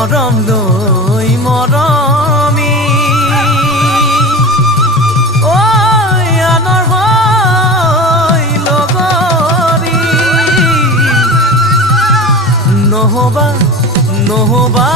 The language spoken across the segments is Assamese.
মৰম লৈ মৰমি আনৰ হৈ লগৰী নহবা নহবা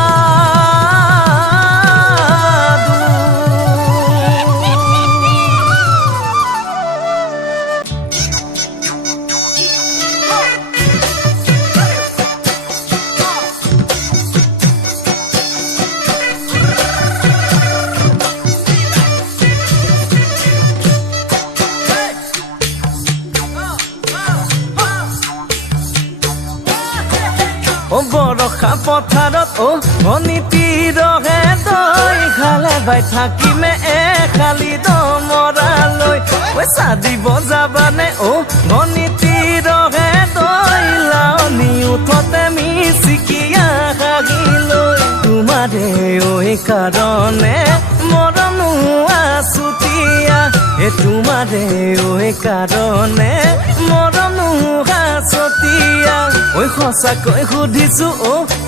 বৰষা পথাৰত ভনীতি ৰহে তই খালে বাই থাকিমে খালি দমৰালৈ চাদিব যাবানে ভনীতি ৰহে তই লাৱনি উঠতে মিচিকিয়া হাগিলৈ তোমাৰে কাৰণে মৰম আছুতীয়া তোমাৰে কাৰণে মৰম আছতীয়া সঁচাকৈ সুধিছো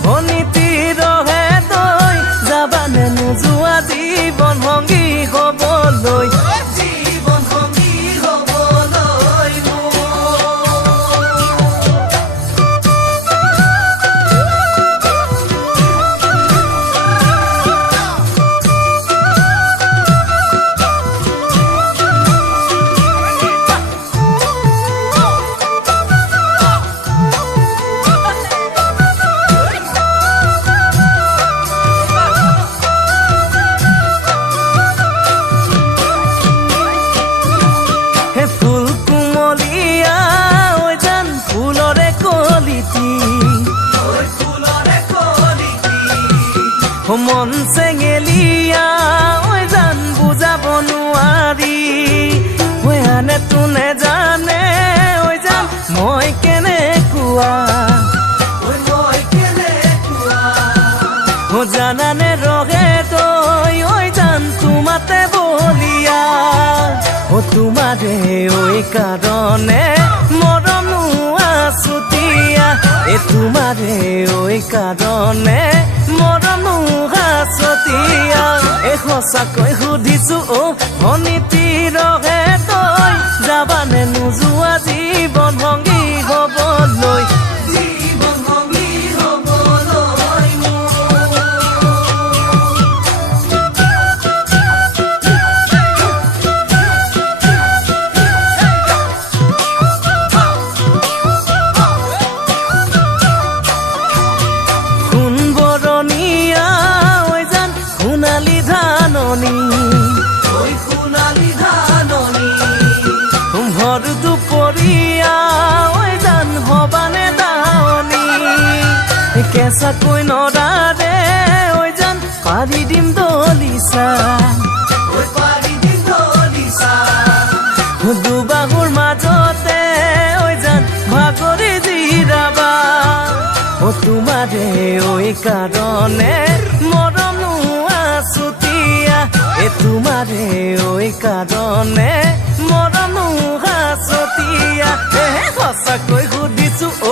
ভনীতি ৰহে তই যাবানে নোযোৱা জীৱন সংগী হবলৈ জীৱন সংগী হবলৈ মন চেঙেলিয়া জান বুজাব নোৱাৰি আনে তোনে জানে জান মই কেনেকুৱা জানানে ৰহে তই জান তোমাতে বলিয়া তোমাৰে কাৰণে মৰম আছুতীয়া তোমাৰে কাৰণে মৰম আছতীয়া সঁচাকৈ সুধিছো ভনীতি ৰহে তই যাবানে নোযোৱা জীৱন সংগী হবলৈ জীৱন সংগী হবলৈ ভৰ দুপৰীয়া জান হবানে দাৱনী কেঁচাকৈ নৰাৰে জান পাৰি দিম দলিচা দুবাহুৰ মাজতে জান ভাগৰি জিৰাবা তোমাৰে কাৰণে মৰম আছুতীয়া তোমাৰে কাৰণে মৰম আছতীয়া সঁচাকৈ সুধিছো